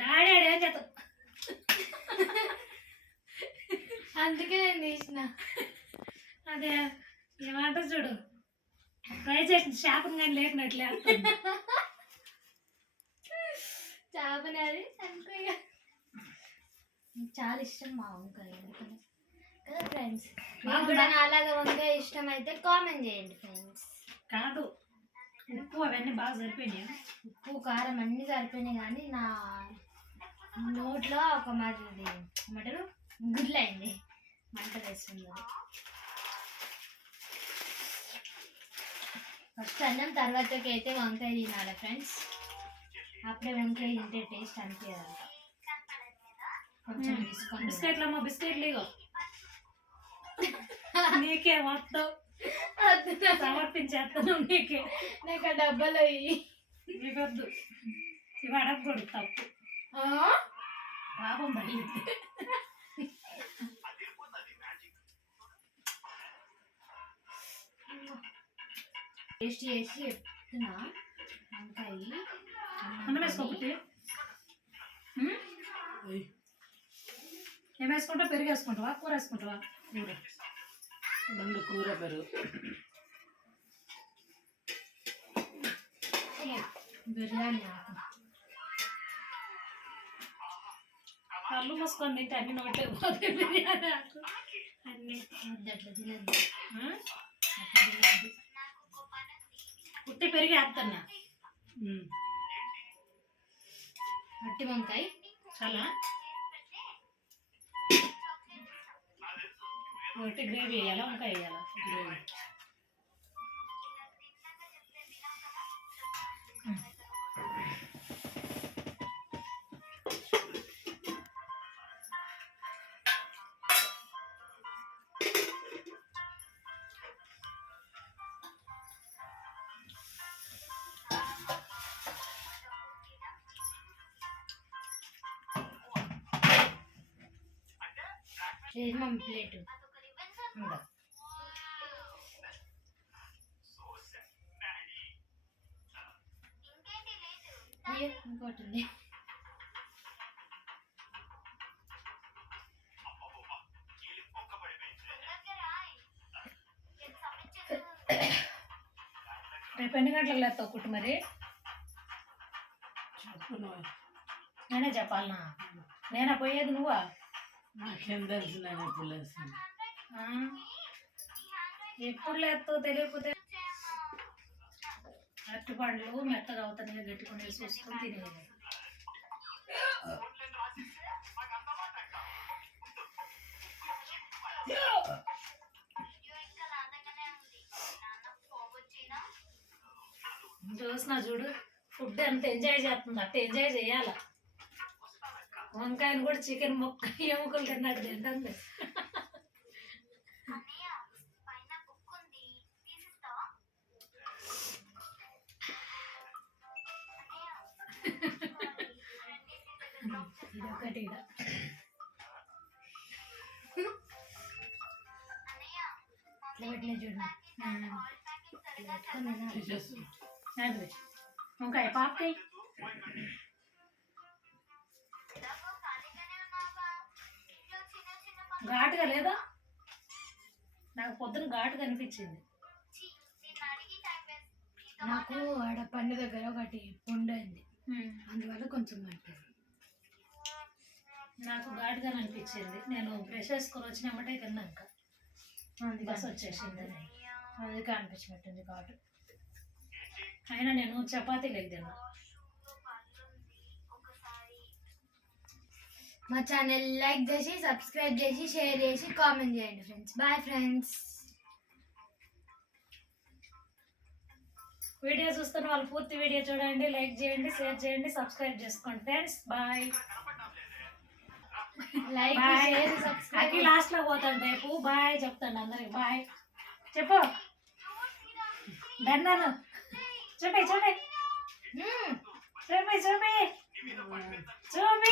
Daddy ఏం చేత అందుకే నేను తీసిన. అదే ఏమంట చూడు, ఫ్రై చేసిన చేపను కానీ లేకున్నట్లే చేపని అది అనుకోగా చాలా ఇష్టం మా వంకాయ కదా ఫ్రెండ్స్. మీకు కూడా అలాగే వంకాయ ఇష్టం అయితే కామెంట్ చేయండి ఫ్రెండ్స్. కాదు ఉప్పు అవన్నీ బాగా సరిపోయినాయి, ఉప్పు కారం అన్నీ సరిపోయినాయి, కానీ నా నోట్లో ఒక మాది ఏమంటారు గుడ్లైంది, మంట వేస్తుంది. ఫస్ట్ అన్నం తర్వాతకి అయితే వంకాయ తినాలి ఫ్రెండ్స్. అప్పుడే వంకాయ తింటే టేస్ట్ అనిపించదంట. కొంచెం తీసుకోండి. బిస్కెట్లు అమ్మ, బిస్కెట్లు ఇగో నీకే మొత్తం సమర్పించేస్తాను నీకే. నాకు ఆ డబ్బాలో ఇవ్వద్దు, ఇవి అడగకూడదు, తప్పు. పాపం బయట టేస్ట్ చేసి చెప్తున్నా. వంకాయ అన్నం వేసుకోకపోతే ఏం వేసుకుంటావు? పెరుగు వేసుకుంటావా, కూర వేసుకుంటావా? కూర, రెండు కూర పెరుగు. బిర్యానీ కళ్ళు మూసుకొని తింటే అన్ని నోటే పోతాయి. బిర్యానీ ఆకు అన్నీ అట్లా తినద్దు, అట్లా తినద్దు. ఉట్టి పెరిగి వేస్తున్నా. అట్టి వంకాయ చాలా ఉట్టి గ్రేవీ వేయాలా, వంకాయ వేయాలా? గ్రేవీ. మమ్మీ ప్లేటు అయ్యో ఇంకోటి ఉంది. రేపు ఎన్ని గంటలకు లేస్తావు కుట్టు? మరి నేనే చెప్పాలనా? నేనా పోయేది, నువ్వా? నాకేం తెలుసు, నేను ఎప్పుడు లేస్తాను. ఎప్పుడు లేస్తావు తెలియకపోతే అరటి పండ్లు మెత్తగా అవుతాయి, గట్టుకుని చూసుకొని తినేది. చూసినా చూడు, ఫుడ్ ఎంత ఎంజాయ్ చేస్తుంది, అట్ట ఎంజాయ్ చేయాల. వంకాయను కూడా చికెన్ ముక్క ఎముకలు తిన్నట్టు తింటుంది. ఇదొకటి చూడండి, వంకాయ పాపకాయ ఘాటుగా లేదా? నాకు పొద్దున ఘాటుగా అనిపించింది. నాకు ఆడ పండు దగ్గర ఒకటి పొండింది, అందువల్ల కొంచెం నాకు ఘాటుగా అనిపించింది. నేను బ్రష్ వేసుకొని వచ్చినామంటే తిన్నాక బస్ వచ్చేసింది, అందుకే అనిపించినట్టుంది ఘాటు. అయినా నేను చపాతీలు తిన్నా. మా ఛానల్ లైక్ చేసి, సబ్స్క్రైబ్ చేసి, షేర్ చేసి, కామెంట్ చేయండి ఫ్రెండ్స్. Bye friends. వీడియో చూస్తున్న వాళ్ళు పూర్తి వీడియో చూడండి, లైక్ చేయండి, షేర్ చేయండి, సబ్స్క్రైబ్ చేసుకోండి friends. Bye. Like share subscribe. Last లో పోతాను రేపు. బాయ్ చెప్తాను అందరికి. బాయ్ చెప్పు. దండాను చూపి చూపి చూపి చూపి చూపి.